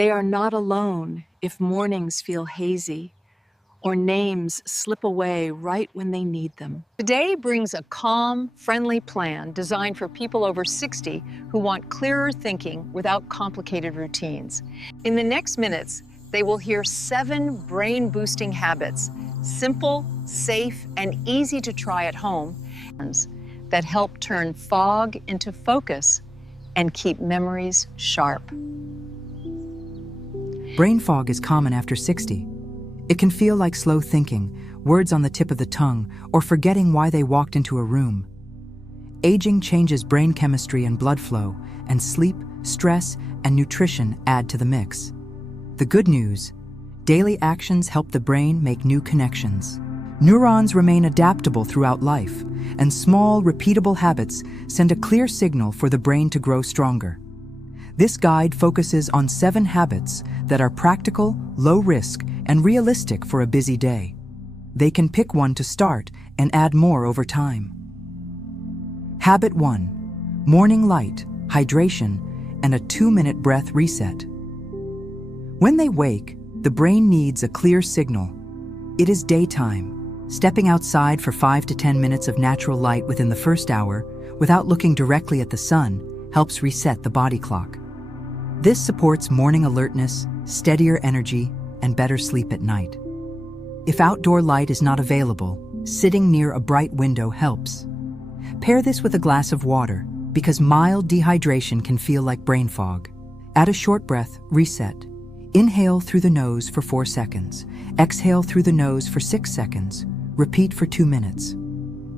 They are not alone if mornings feel hazy or names slip away right when they need them. Today brings a calm, friendly plan designed for people over 60 who want clearer thinking without complicated routines. In the next minutes, they will hear 7 brain-boosting habits, simple, safe, and easy to try at home, that help turn fog into focus and keep memories sharp. Brain fog is common after 60. It can feel like slow thinking, words on the tip of the tongue, or forgetting why they walked into a room. Aging changes brain chemistry and blood flow, and sleep, stress, and nutrition add to the mix. The good news: daily actions help the brain make new connections. Neurons remain adaptable throughout life, and small, repeatable habits send a clear signal for the brain to grow stronger. This guide focuses on 7 habits that are practical, low risk, and realistic for a busy day. They can pick one to start and add more over time. Habit 1: morning light, hydration, and a 2-minute breath reset. When they wake, the brain needs a clear signal. It is daytime. Stepping outside for 5 to 10 minutes of natural light within the first hour, without looking directly at the sun, helps reset the body clock. This supports morning alertness, steadier energy, and better sleep at night. If outdoor light is not available, sitting near a bright window helps. Pair this with a glass of water, because mild dehydration can feel like brain fog. Add a short breath, reset. Inhale through the nose for 4 seconds. Exhale through the nose for 6 seconds. Repeat for 2 minutes.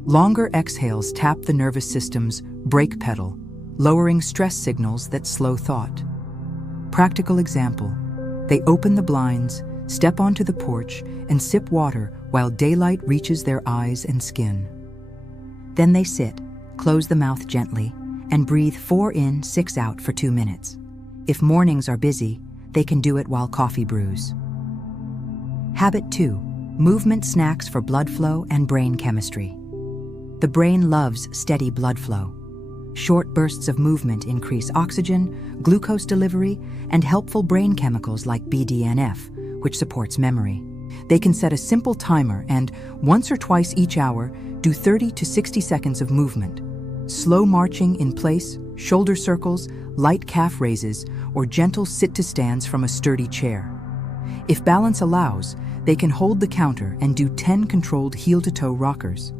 Longer exhales tap the nervous system's brake pedal, lowering stress signals that slow thought. Practical example: they open the blinds, step onto the porch, and sip water while daylight reaches their eyes and skin. Then they sit, close the mouth gently, and breathe 4 in, 6 out for 2 minutes. If mornings are busy, they can do it while coffee brews. Habit 2: movement snacks for blood flow and brain chemistry. The brain loves steady blood flow. Short bursts of movement increase oxygen, glucose delivery, and helpful brain chemicals like BDNF, which supports memory. They can set a simple timer and, once or twice each hour, do 30 to 60 seconds of movement. Slow marching in place, shoulder circles, light calf raises, or gentle sit-to-stands from a sturdy chair. If balance allows, they can hold the counter and do 10 controlled heel-to-toe rockers.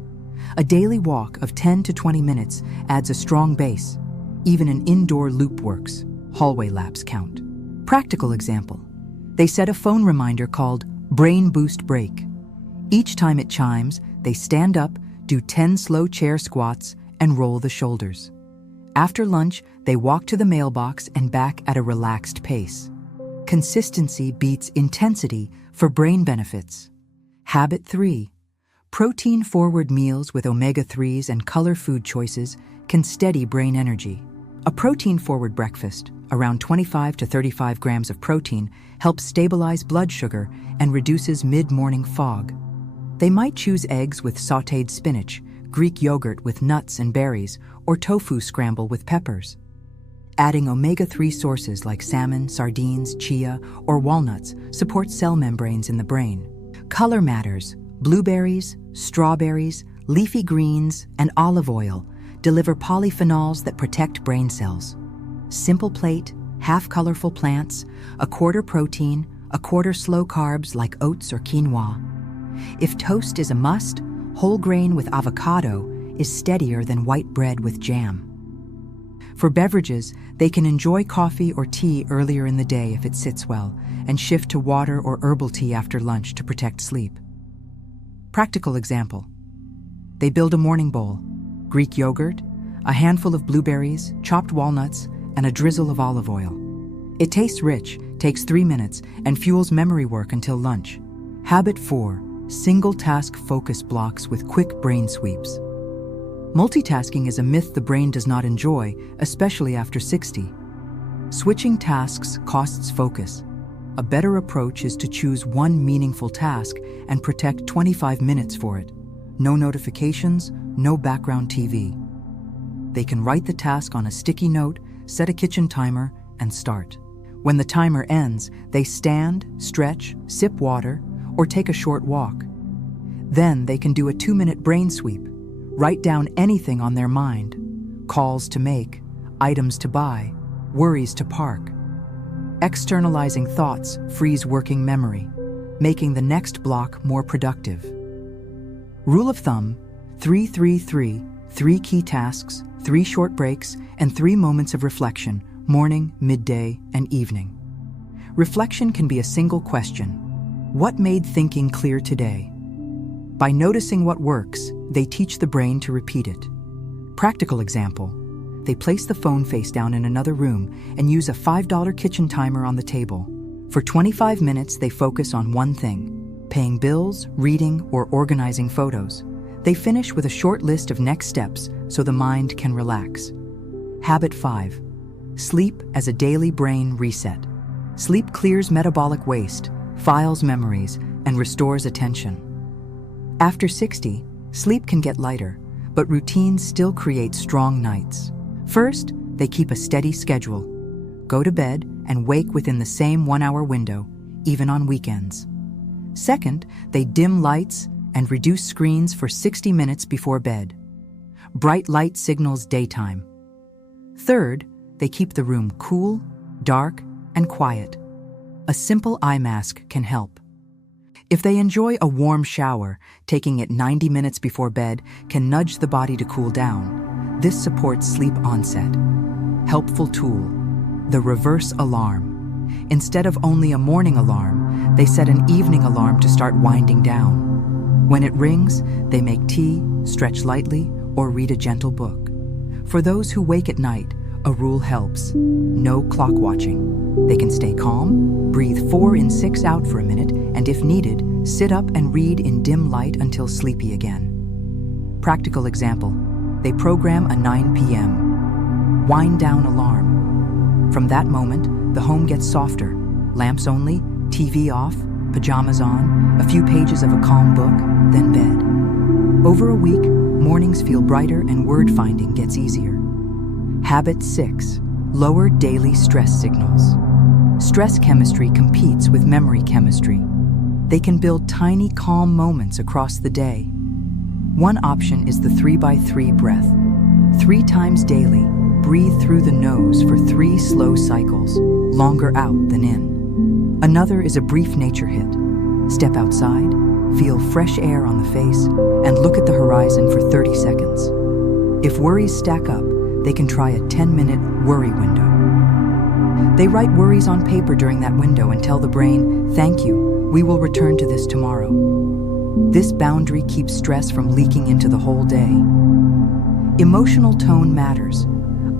A daily walk of 10 to 20 minutes adds a strong base. Even an indoor loop works. Hallway laps count. Practical example: they set a phone reminder called Brain Boost Break. Each time it chimes, they stand up, do 10 slow chair squats, and roll the shoulders. After lunch, they walk to the mailbox and back at a relaxed pace. Consistency beats intensity for brain benefits. Habit 3: protein-forward meals with omega-3s and color food choices can steady brain energy. A protein-forward breakfast, around 25 to 35 grams of protein, helps stabilize blood sugar and reduces mid-morning fog. They might choose eggs with sautéed spinach, Greek yogurt with nuts and berries, or tofu scramble with peppers. Adding omega-3 sources like salmon, sardines, chia, or walnuts supports cell membranes in the brain. Color matters. Blueberries, strawberries, leafy greens, and olive oil deliver polyphenols that protect brain cells. Simple plate, half colorful plants, a quarter protein, a quarter slow carbs like oats or quinoa. If toast is a must, whole grain with avocado is steadier than white bread with jam. For beverages, they can enjoy coffee or tea earlier in the day if it sits well, and shift to water or herbal tea after lunch to protect sleep. Practical example: they build a morning bowl: Greek yogurt, a handful of blueberries, chopped walnuts, and a drizzle of olive oil. It tastes rich, takes 3 minutes, and fuels memory work until lunch. Habit 4: single-task focus blocks with quick brain sweeps. Multitasking is a myth the brain does not enjoy, especially after 60. Switching tasks costs focus. A better approach is to choose one meaningful task and protect 25 minutes for it. No notifications, no background TV. They can write the task on a sticky note, set a kitchen timer, and start. When the timer ends, they stand, stretch, sip water, or take a short walk. Then they can do a 2-minute brain sweep, write down anything on their mind, calls to make, items to buy, worries to park. Externalizing thoughts frees working memory, making the next block more productive. Rule of thumb, 3-3-3, 3 key tasks, 3 short breaks, and 3 moments of reflection, morning, midday, and evening. Reflection can be a single question. What made thinking clear today? By noticing what works, they teach the brain to repeat it. Practical example, they place the phone face down in another room and use a $5 kitchen timer on the table. For 25 minutes, they focus on one thing, paying bills, reading, or organizing photos. They finish with a short list of next steps so the mind can relax. Habit 5. Sleep as a daily brain reset. Sleep clears metabolic waste, files memories, and restores attention. After 60, sleep can get lighter, but routines still create strong nights. First, they keep a steady schedule. Go to bed and wake within the same 1-hour window, even on weekends. Second, they dim lights and reduce screens for 60 minutes before bed. Bright light signals daytime. Third, they keep the room cool, dark, and quiet. A simple eye mask can help. If they enjoy a warm shower, taking it 90 minutes before bed can nudge the body to cool down. This supports sleep onset. Helpful tool, the reverse alarm. Instead of only a morning alarm, they set an evening alarm to start winding down. When it rings, they make tea, stretch lightly, or read a gentle book. For those who wake at night, a rule helps. No clock watching. They can stay calm, breathe 4 in 6 out for a minute, and if needed, sit up and read in dim light until sleepy again. Practical example, they program a 9 p.m. wind down alarm. From that moment, the home gets softer. Lamps only, TV off, pajamas on, a few pages of a calm book, then bed. Over a week, mornings feel brighter and word finding gets easier. Habit 6. Lower daily stress signals. Stress chemistry competes with memory chemistry. They can build tiny calm moments across the day. One option is the 3x3 breath. 3 times daily, breathe through the nose for 3 slow cycles, longer out than in. Another is a brief nature hit. Step outside, feel fresh air on the face, and look at the horizon for 30 seconds. If worries stack up, they can try a 10-minute worry window. They write worries on paper during that window and tell the brain, "Thank you, we will return to this tomorrow." This boundary keeps stress from leaking into the whole day. Emotional tone matters.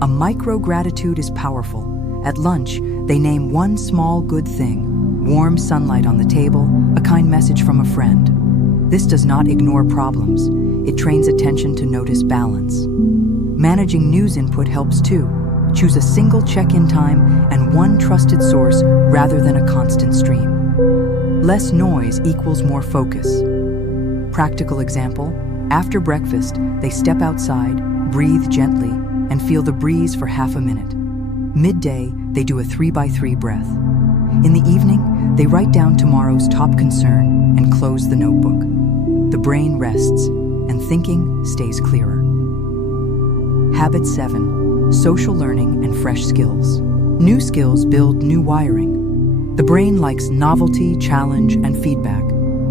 A micro-gratitude is powerful. At lunch, they name one small good thing, warm sunlight on the table, a kind message from a friend. This does not ignore problems. It trains attention to notice balance. Managing news input helps too. Choose a single check-in time and one trusted source rather than a constant stream. Less noise equals more focus. Practical example, after breakfast, they step outside, breathe gently, and feel the breeze for half a minute. Midday, they do a 3x3 breath. In the evening, they write down tomorrow's top concern and close the notebook. The brain rests, and thinking stays clearer. Habit 7. Social learning and fresh skills. New skills build new wiring. The brain likes novelty, challenge, and feedback.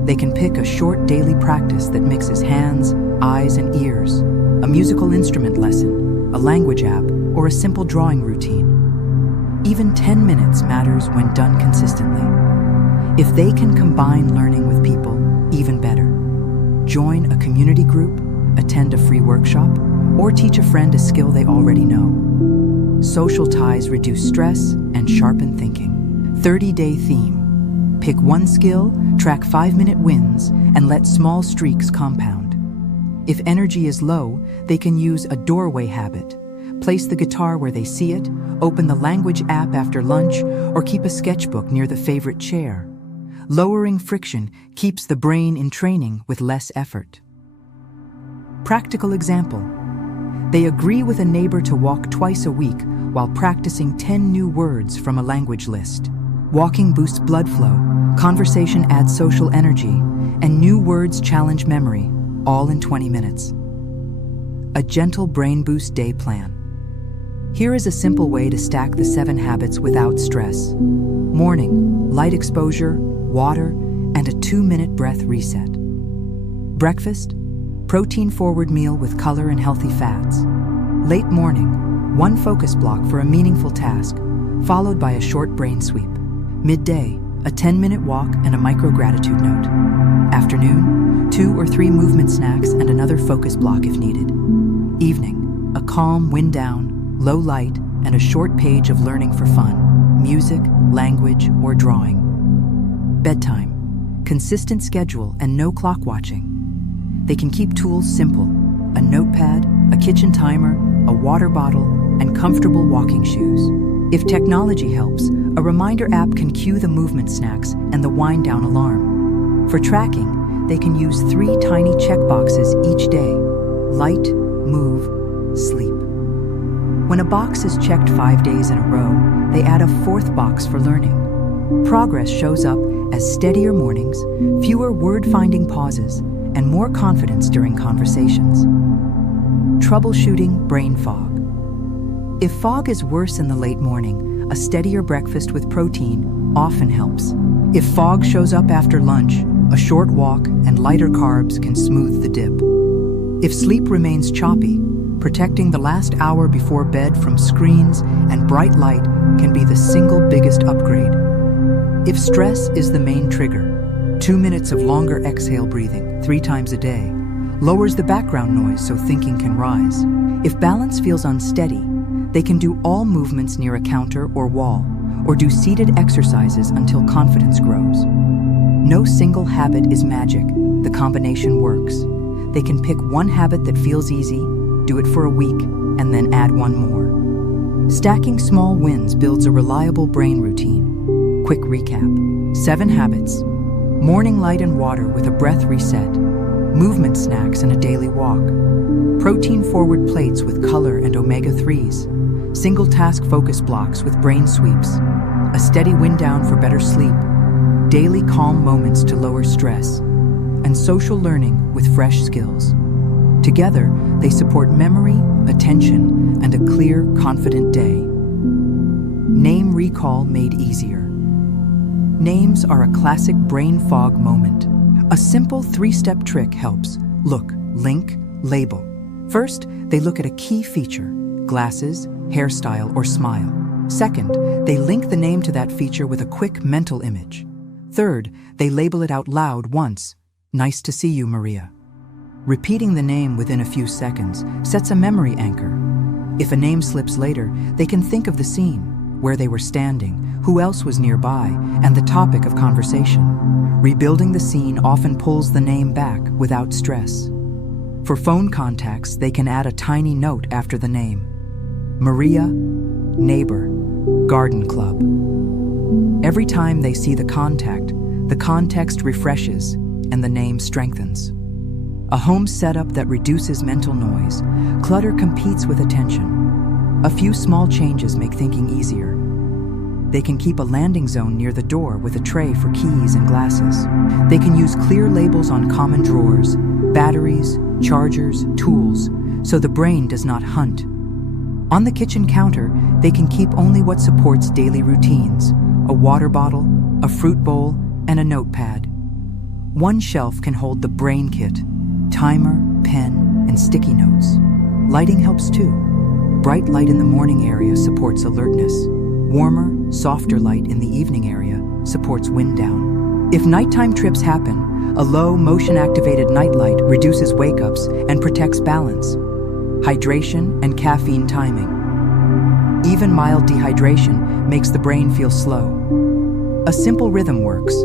They can pick a short daily practice that mixes hands, eyes, and ears, a musical instrument lesson, a language app, or a simple drawing routine. Even 10 minutes matters when done consistently. If they can combine learning with people, even better. Join a community group, attend a free workshop, or teach a friend a skill they already know. Social ties reduce stress and sharpen thinking. 30-day theme. Pick one skill, track 5-minute wins, and let small streaks compound. If energy is low, they can use a doorway habit. Place the guitar where they see it, open the language app after lunch, or keep a sketchbook near the favorite chair. Lowering friction keeps the brain in training with less effort. Practical example. They agree with a neighbor to walk twice a week while practicing 10 new words from a language list. Walking boosts blood flow, conversation adds social energy, and new words challenge memory, all in 20 minutes. A gentle brain boost day plan. Here is a simple way to stack the 7 habits without stress. Morning, light exposure, water, and a 2-minute breath reset. Breakfast, protein-forward meal with color and healthy fats. Late morning, 1 focus block for a meaningful task, followed by a short brain sweep. Midday, a 10-minute walk and a micro-gratitude note. Afternoon, 2 or 3 movement snacks and another focus block if needed. Evening, a calm wind down, low light, and a short page of learning for fun, music, language, or drawing. Bedtime, consistent schedule and no clock watching. They can keep tools simple: a notepad, a kitchen timer, a water bottle, and comfortable walking shoes. If technology helps, a reminder app can cue the movement snacks and the wind down alarm. For tracking, they can use 3 tiny checkboxes each day: light, move, sleep. When a box is checked 5 days in a row, they add a 4th box for learning. Progress shows up as steadier mornings, fewer word-finding pauses, and more confidence during conversations. Troubleshooting brain fog. If fog is worse in the late morning, a steadier breakfast with protein often helps. If fog shows up after lunch, a short walk and lighter carbs can smooth the dip. If sleep remains choppy, protecting the last hour before bed from screens and bright light can be the single biggest upgrade. If stress is the main trigger, 2 minutes of longer exhale breathing 3 times a day lowers the background noise so thinking can rise. If balance feels unsteady, they can do all movements near a counter or wall, or do seated exercises until confidence grows. No single habit is magic. The combination works. They can pick one habit that feels easy, do it for a week, and then add one more. Stacking small wins builds a reliable brain routine. Quick recap: 7 habits. Morning light and water with a breath reset. Movement snacks and a daily walk. Protein-forward plates with color and omega-3s. Single-task focus blocks with brain sweeps. A steady wind down for better sleep. Daily calm moments to lower stress. And social learning with fresh skills. Together, they support memory, attention, and a clear, confident day. Name recall made easier. Names are a classic brain fog moment. A simple 3-step trick helps. Look, link, label. First, they look at a key feature: glasses, hairstyle, or smile. Second, they link the name to that feature with a quick mental image. Third, they label it out loud once. Nice to see you, Maria. Repeating the name within a few seconds sets a memory anchor. If a name slips later, they can think of the scene, where they were standing, who else was nearby, and the topic of conversation. Rebuilding the scene often pulls the name back without stress. For phone contacts, they can add a tiny note after the name: Maria, neighbor, garden club. Every time they see the contact, the context refreshes and the name strengthens. A home setup that reduces mental noise. Clutter competes with attention. A few small changes make thinking easier. They can keep a landing zone near the door with a tray for keys and glasses. They can use clear labels on common drawers, batteries, chargers, tools, so the brain does not hunt. On the kitchen counter, they can keep only what supports daily routines: a water bottle, a fruit bowl, and a notepad. One shelf can hold the brain kit: timer, pen, and sticky notes. Lighting helps too. Bright light in the morning area supports alertness. Warmer, softer light in the evening area supports wind down. If nighttime trips happen, a low motion-activated nightlight reduces wake-ups and protects balance. Hydration and caffeine timing. Even mild dehydration makes the brain feel slow. A simple rhythm works.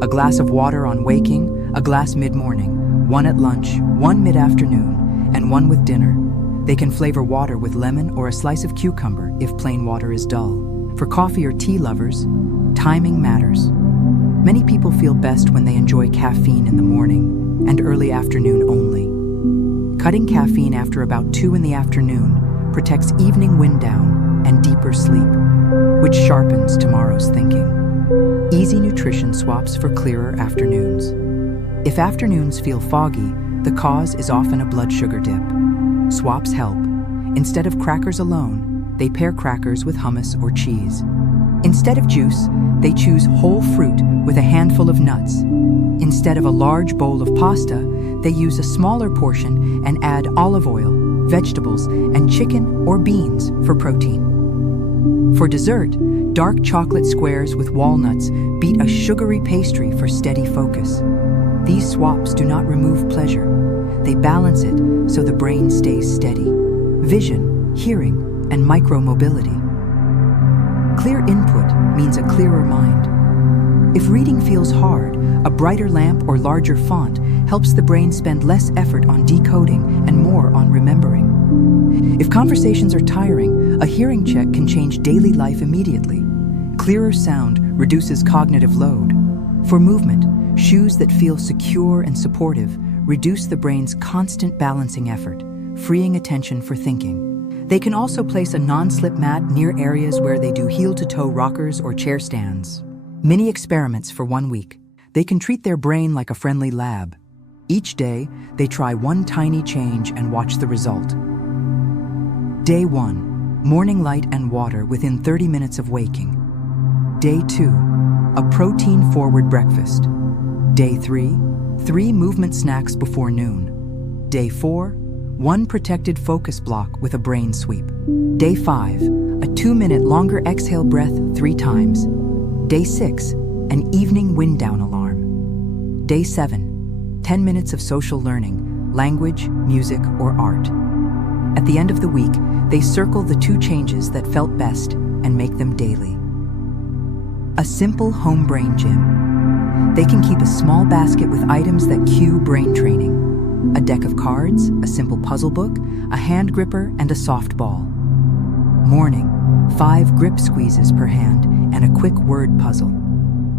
A glass of water on waking, a glass mid-morning, 1 at lunch, 1 mid-afternoon, and 1 with dinner. They can flavor water with lemon or a slice of cucumber if plain water is dull. For coffee or tea lovers, timing matters. Many people feel best when they enjoy caffeine in the morning and early afternoon only. Cutting caffeine after about 2 in the afternoon protects evening wind down and deeper sleep, which sharpens tomorrow's thinking. Easy nutrition swaps for clearer afternoons. If afternoons feel foggy, the cause is often a blood sugar dip. Swaps help. Instead of crackers alone, they pair crackers with hummus or cheese. Instead of juice, they choose whole fruit with a handful of nuts. Instead of a large bowl of pasta, they use a smaller portion and add olive oil, vegetables, and chicken or beans for protein. For dessert, dark chocolate squares with walnuts beat a sugary pastry for steady focus. These swaps do not remove pleasure. They balance it so the brain stays steady. Vision, hearing, and micromobility. Clear input means a clearer mind. If reading feels hard, a brighter lamp or larger font helps the brain spend less effort on decoding and more on remembering. If conversations are tiring, a hearing check can change daily life immediately. Clearer sound reduces cognitive load. For movement, shoes that feel secure and supportive reduce the brain's constant balancing effort, freeing attention for thinking. They can also place a non-slip mat near areas where they do heel-to-toe rockers or chair stands. Mini experiments for 1 week. They can treat their brain like a friendly lab. Each day, they try one tiny change and watch the result. Day 1, morning light and water within 30 minutes of waking. Day 2, a protein-forward breakfast. Day 3, 3 movement snacks before noon. Day 4, 1 protected focus block with a brain sweep. Day 5, a 2-minute longer exhale breath 3 times. Day 6, an evening wind down alarm. Day 7, 10 minutes of social learning, language, music, or art. At the end of the week, they circle the 2 changes that felt best and make them daily. A simple home brain gym. They can keep a small basket with items that cue brain training. A deck of cards, a simple puzzle book, a hand gripper, and a soft ball. Morning, 5 grip squeezes per hand and a quick word puzzle.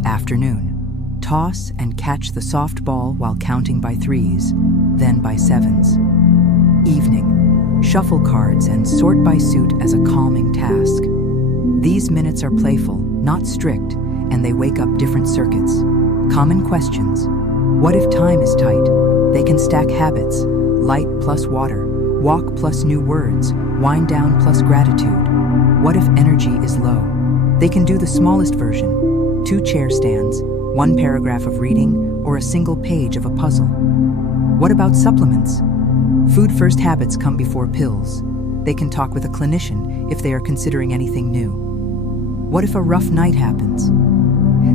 Afternoon, toss and catch the soft ball while counting by 3s, then by 7s. Evening, shuffle cards and sort by suit as a calming task. These minutes are playful, not strict, and they wake up different circuits. Common questions. What if time is tight? They can stack habits, light plus water, walk plus new words, wind down plus gratitude. What if energy is low? They can do the smallest version, 2 chair stands, 1 paragraph of reading, or a single page of a puzzle. What about supplements? Food first habits come before pills. They can talk with a clinician if they are considering anything new. What if a rough night happens?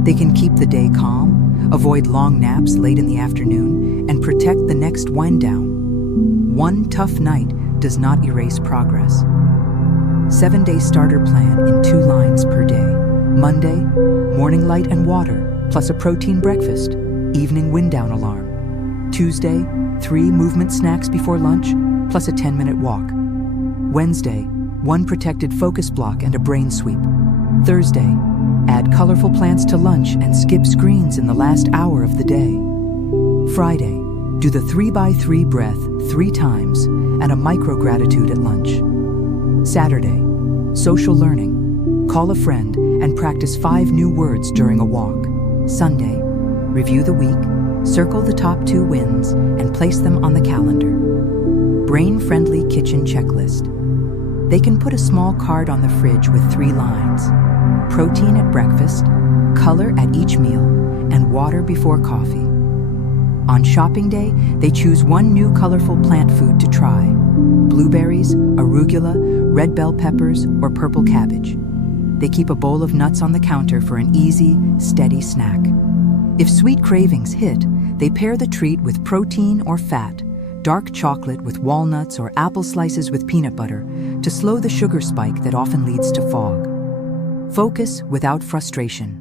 They can keep the day calm, avoid long naps late in the afternoon, and protect the next wind down. One tough night does not erase progress. 7-day starter plan in 2 lines per day. Monday, morning light and water, plus a protein breakfast, evening wind down alarm. Tuesday, 3 movement snacks before lunch, plus a 10-minute walk. Wednesday, 1 protected focus block and a brain sweep. Thursday, add colorful plants to lunch and skip screens in the last hour of the day. Friday, do the 3x3 breath 3 times and a micro gratitude at lunch. Saturday, social learning. Call a friend and practice 5 new words during a walk. Sunday, review the week, circle the top 2 wins, and place them on the calendar. Brain-friendly kitchen checklist. They can put a small card on the fridge with 3 lines. Protein at breakfast, color at each meal, and water before coffee. On shopping day, they choose 1 new colorful plant food to try. Blueberries, arugula, red bell peppers, or purple cabbage. They keep a bowl of nuts on the counter for an easy, steady snack. If sweet cravings hit, they pair the treat with protein or fat, dark chocolate with walnuts or apple slices with peanut butter to slow the sugar spike that often leads to fog. Focus without frustration.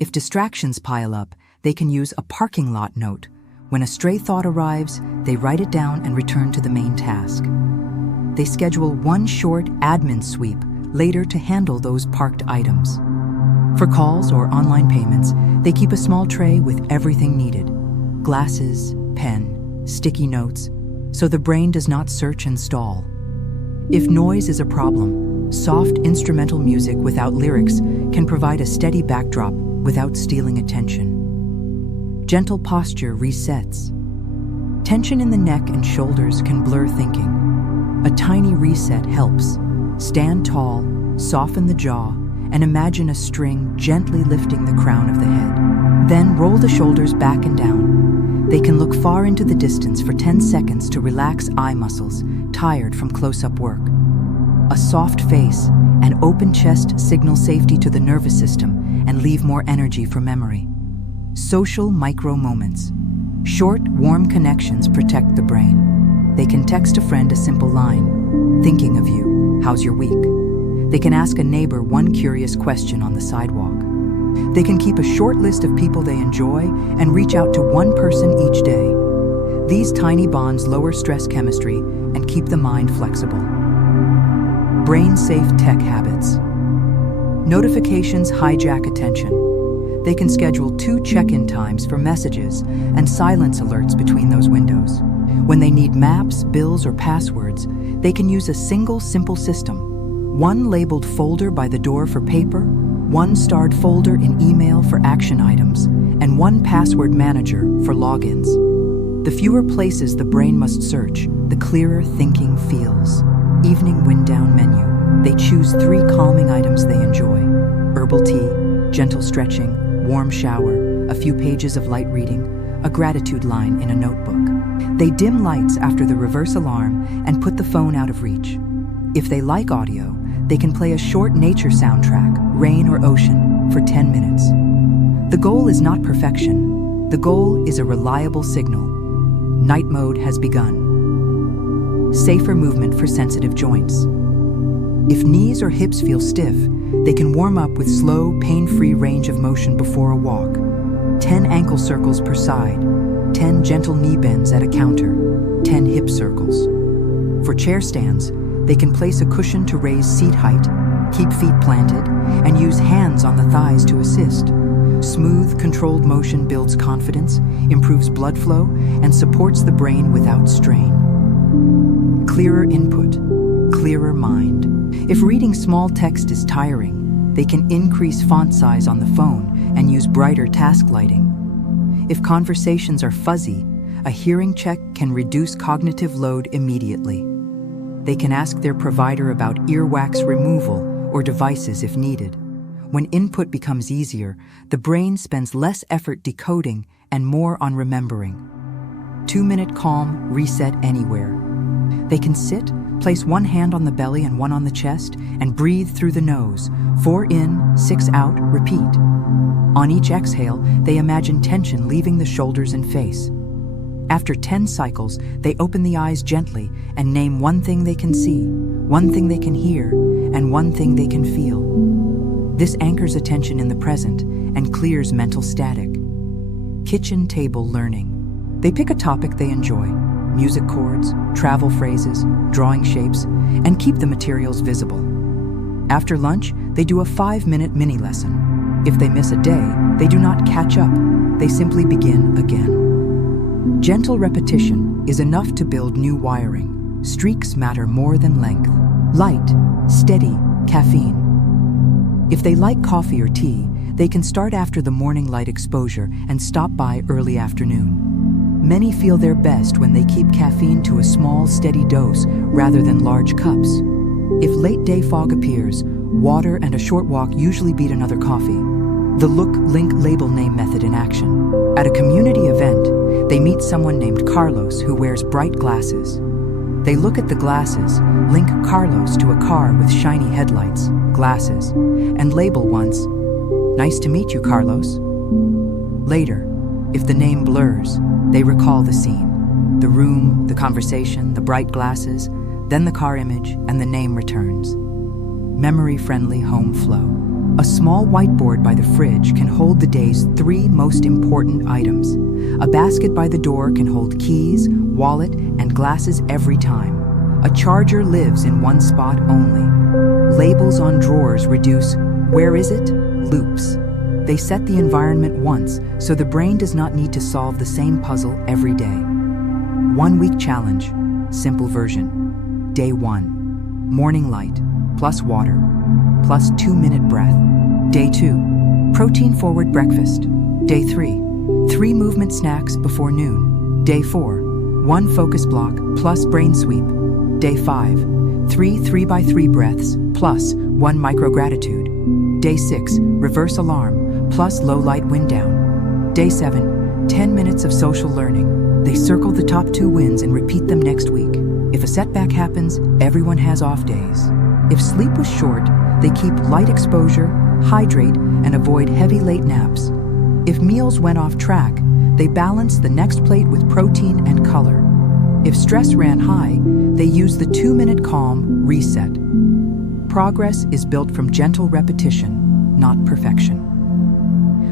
If distractions pile up, they can use a parking lot note. When a stray thought arrives, they write it down and return to the main task. They schedule 1 short admin sweep later to handle those parked items. For calls or online payments, they keep a small tray with everything needed: glasses, pen, sticky notes, so the brain does not search and stall. If noise is a problem, soft instrumental music without lyrics can provide a steady backdrop without stealing attention. Gentle posture resets. Tension in the neck and shoulders can blur thinking. A tiny reset helps. Stand tall, soften the jaw, and imagine a string gently lifting the crown of the head. Then roll the shoulders back and down. They can look far into the distance for 10 seconds to relax eye muscles tired from close-up work. A soft face and open chest signal safety to the nervous system and leave more energy for memory. Social micro moments. Short, warm connections protect the brain. They can text a friend a simple line, "Thinking of you, how's your week?" They can ask a neighbor one curious question on the sidewalk. They can keep a short list of people they enjoy and reach out to one person each day. These tiny bonds lower stress chemistry and keep the mind flexible. Brain-safe tech habits. Notifications hijack attention. They can schedule 2 check-in times for messages and silence alerts between those windows. When they need maps, bills, or passwords, they can use a single simple system. One labeled folder by the door for paper, one starred folder in email for action items, and one password manager for logins. The fewer places the brain must search, the clearer thinking feels. Evening wind-down menu. They choose 3 calming items they enjoy. Herbal tea, gentle stretching, warm shower, a few pages of light reading, a gratitude line in a notebook. They dim lights after the reverse alarm and put the phone out of reach. If they like audio, they can play a short nature soundtrack, rain or ocean, for 10 minutes. The goal is not perfection. The goal is a reliable signal. Night mode has begun. Safer movement for sensitive joints. If knees or hips feel stiff, they can warm up with slow, pain-free range of motion before a walk. 10 ankle circles per side, 10 gentle knee bends at a counter, 10 hip circles. For chair stands, they can place a cushion to raise seat height, keep feet planted, and use hands on the thighs to assist. Smooth, controlled motion builds confidence, improves blood flow, and supports the brain without strain. Clearer input, clearer mind. If reading small text is tiring, they can increase font size on the phone and use brighter task lighting. If conversations are fuzzy, a hearing check can reduce cognitive load immediately. They can ask their provider about earwax removal or devices if needed. When input becomes easier, the brain spends less effort decoding and more on remembering. 2-minute calm, reset anywhere. They can sit, place one hand on the belly and one on the chest, and breathe through the nose. 4 in, 6 out, repeat. On each exhale, they imagine tension leaving the shoulders and face. After 10 cycles, they open the eyes gently and name one thing they can see, one thing they can hear, and one thing they can feel. This anchors attention in the present and clears mental static. Kitchen table learning. They pick a topic they enjoy, music chords, travel phrases, drawing shapes, and keep the materials visible. After lunch, they do a 5-minute mini lesson. If they miss a day, they do not catch up, they simply begin again. Gentle repetition is enough to build new wiring. Streaks matter more than length. Light, steady, caffeine. If they like coffee or tea, they can start after the morning light exposure and stop by early afternoon. Many feel their best when they keep caffeine to a small, steady dose rather than large cups. If late day fog appears, water and a short walk usually beat another coffee. The look, link, label, name method in action. At a community event, they meet someone named Carlos who wears bright glasses. They look at the glasses, link Carlos to a car with shiny headlights, glasses, and label once, "Nice to meet you, Carlos." Later, if the name blurs, they recall the scene, the room, the conversation, the bright glasses, then the car image, and the name returns. Memory-friendly home flow. A small whiteboard by the fridge can hold the day's 3 most important items. A basket by the door can hold keys, wallet, and glasses every time. A charger lives in one spot only. Labels on drawers reduce "where is it?" loops. They set the environment once, so the brain does not need to solve the same puzzle every day. 1-week challenge. simple version. Day 1, morning light, plus water, plus 2-minute breath. Day 2, protein-forward breakfast. Day 3, 3 movement snacks before noon. Day 4, 1 focus block plus brain sweep. Day 5, 3 3x3 breaths plus 1 micro-gratitude. Day 6, reverse alarm plus low light wind down. Day 7, 10 minutes of social learning. They circle the top 2 wins and repeat them next week. If a setback happens, everyone has off days. If sleep was short, they keep light exposure, hydrate, and avoid heavy late naps. If meals went off track, they balance the next plate with protein and color. If stress ran high, they use the 2-minute calm reset. Progress is built from gentle repetition, not perfection.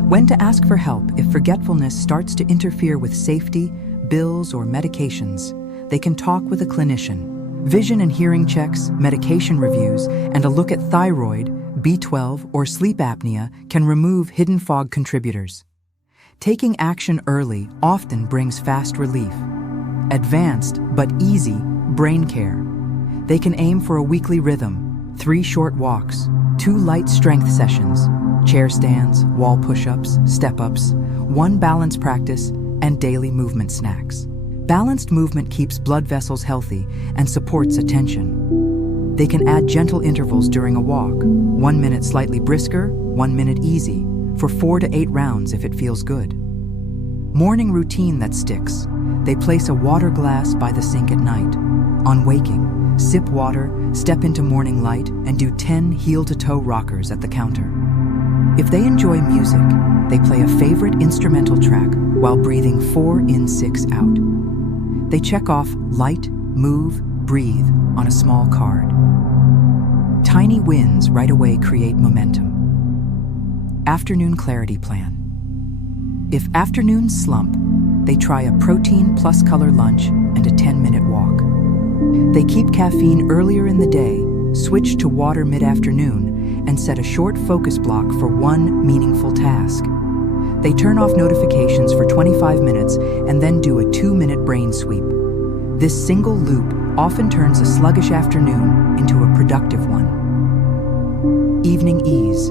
When to ask for help if forgetfulness starts to interfere with safety, bills, or medications, they can talk with a clinician. Vision and hearing checks, medication reviews, and a look at thyroid, B12, or sleep apnea can remove hidden fog contributors. Taking action early often brings fast relief. Advanced, but easy, brain care. They can aim for a weekly rhythm, 3 short walks, 2 light strength sessions, chair stands, wall push-ups, step-ups, 1 balance practice, and daily movement snacks. Balanced movement keeps blood vessels healthy and supports attention. They can add gentle intervals during a walk, 1 minute slightly brisker, 1 minute easy, for 4 to 8 rounds if it feels good. Morning routine that sticks. They place a water glass by the sink at night. On waking, sip water, step into morning light, and do 10 heel-to-toe rockers at the counter. If they enjoy music, they play a favorite instrumental track while breathing 4 in, 6 out. They check off light, move, breathe on a small card. Tiny wins right away create momentum. Afternoon clarity plan. If afternoons slump, they try a protein plus color lunch and a 10-minute walk. They keep caffeine earlier in the day, switch to water mid-afternoon, and set a short focus block for 1 meaningful task. They turn off notifications for 25 minutes and then do a 2-minute brain sweep. This single loop often turns a sluggish afternoon into a productive one. Evening ease.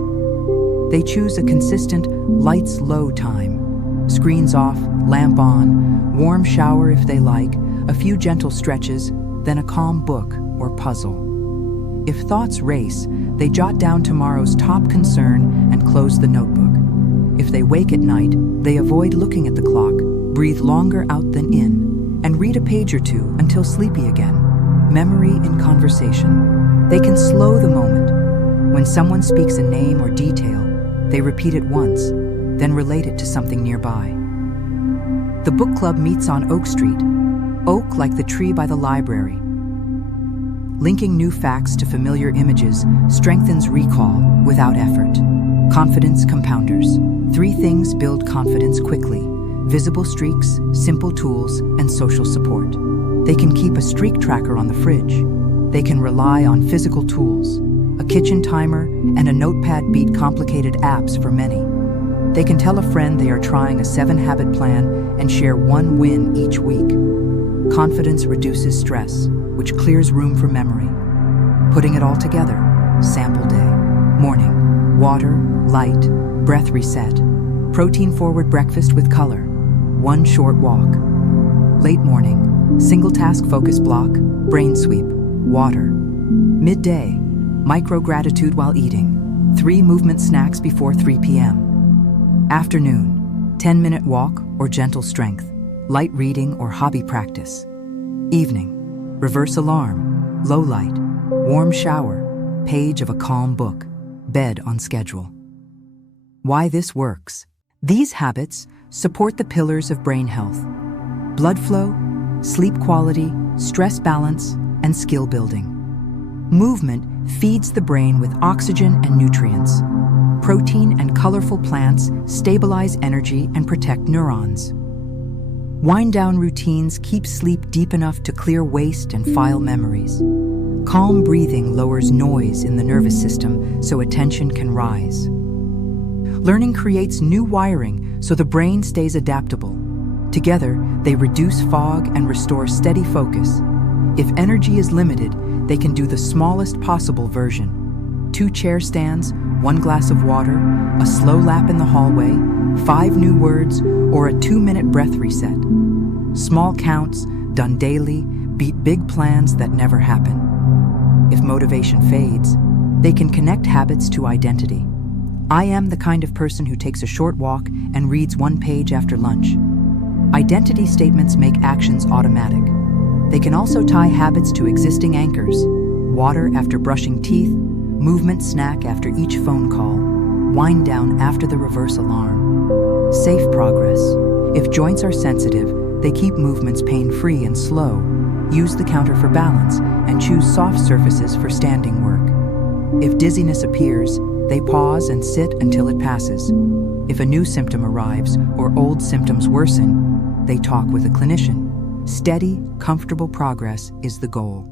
They choose a consistent lights low time. Screens off, lamp on, warm shower if they like, a few gentle stretches, then a calm book or puzzle. If thoughts race, they jot down tomorrow's top concern and close the notebook. If they wake at night, they avoid looking at the clock, breathe longer out than in, and read a page or 2 until sleepy again. Memory in conversation. They can slow the moment. When someone speaks a name or detail, they repeat it once, then relate it to something nearby. The book club meets on Oak Street, oak like the tree by the library. Linking new facts to familiar images strengthens recall without effort. Confidence compounders. 3 things build confidence quickly: visible streaks, simple tools, and social support. They can keep a streak tracker on the fridge. They can rely on physical tools. A kitchen timer and a notepad beat complicated apps for many. They can tell a friend they are trying a 7-habit plan and share 1 win each week. Confidence reduces stress, which clears room for memory. Putting it all together, sample day. Morning, water, light, breath reset. Protein-forward breakfast with color. 1 short walk. Late morning, single task focus block, brain sweep, water. Midday, micro-gratitude while eating. 3 movement snacks before 3 p.m. Afternoon, 10-minute walk or gentle strength, light reading or hobby practice. Evening, reverse alarm, low light, warm shower, page of a calm book, bed on schedule. Why this works? These habits support the pillars of brain health: blood flow, sleep quality, stress balance, and skill building. Movement feeds the brain with oxygen and nutrients. Protein and colorful plants stabilize energy and protect neurons. Wind-down routines keep sleep deep enough to clear waste and file memories. Calm breathing lowers noise in the nervous system so attention can rise. Learning creates new wiring so the brain stays adaptable. Together, they reduce fog and restore steady focus. If energy is limited, they can do the smallest possible version. 2 chair stands, 1 glass of water, a slow lap in the hallway, 5 new words, or a 2-minute breath reset. Small counts, done daily, beat big plans that never happen. If motivation fades, they can connect habits to identity. I am the kind of person who takes a short walk and reads 1 page after lunch. Identity statements make actions automatic. They can also tie habits to existing anchors: water after brushing teeth, movement snack after each phone call, wind down after the reverse alarm. Safe progress. If joints are sensitive, they keep movements pain-free and slow. Use the counter for balance and choose soft surfaces for standing work. If dizziness appears, they pause and sit until it passes. If a new symptom arrives or old symptoms worsen, they talk with a clinician. Steady, comfortable progress is the goal.